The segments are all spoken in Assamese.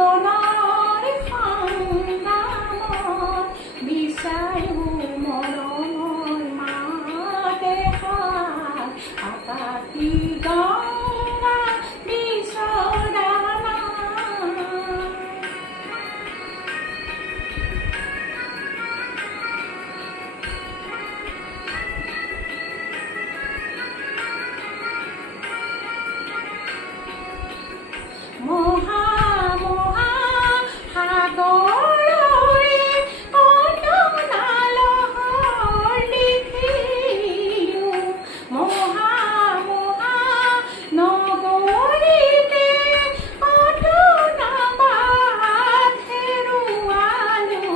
জীৱনৰ সংগ্ৰামত বিচাৰো মৰমৰ মাত এষাৰ, আকাশী গংগা বিচৰা মহা মহা সাগৰৰে কটনালহৰ লিখিলো, মহা মহা নগৰীতে কটনাবাদ হেৰুৱালো,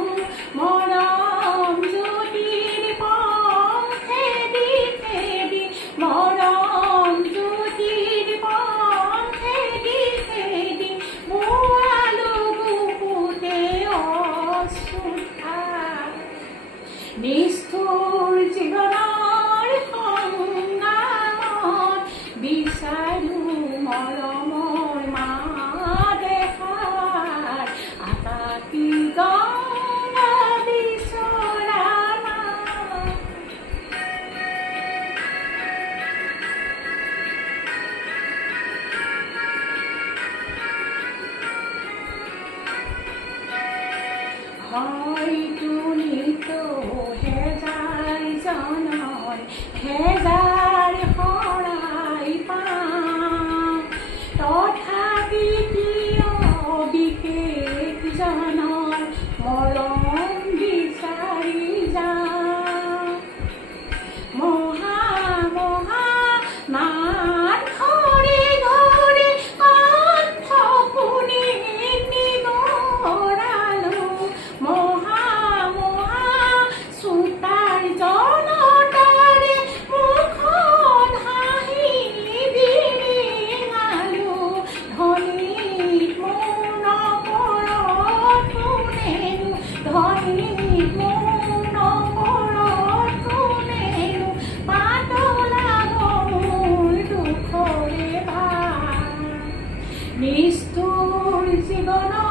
মৰম জ্যোতিৰ পথেদি খেদি, মৰম জ্যোতিৰ পথেদি খেদি বোৱালো বুকুতে অশ্ৰুধাৰ। নিষ্ঠুৰ জীৱনৰ সংগ্ৰামত বিচাৰো মৰমৰ মাত এষাৰ, আকাশী গংগা বিচৰা হয়তো নিত হেজাৰ জনৰ হেজাৰ শৰাই পাম, তথাপি কিয় বিশেষ জনৰ মৰম বিচাৰি যাম। মহা মহা মাত ঘৰে ঘৰে কণ্ঠ শুনি নিগৰালো, মহা মহা চোতাৰ জনতাৰে মুখত হাঁহি বিৰিঙালো, ধনীক মোৰ নপৰত কোনেনো, ধনীক মোৰ নপৰত কোনেনো পাতলা মোৰ দুখৰে ভাৰ। নিষ্ঠুৰ জীৱনৰ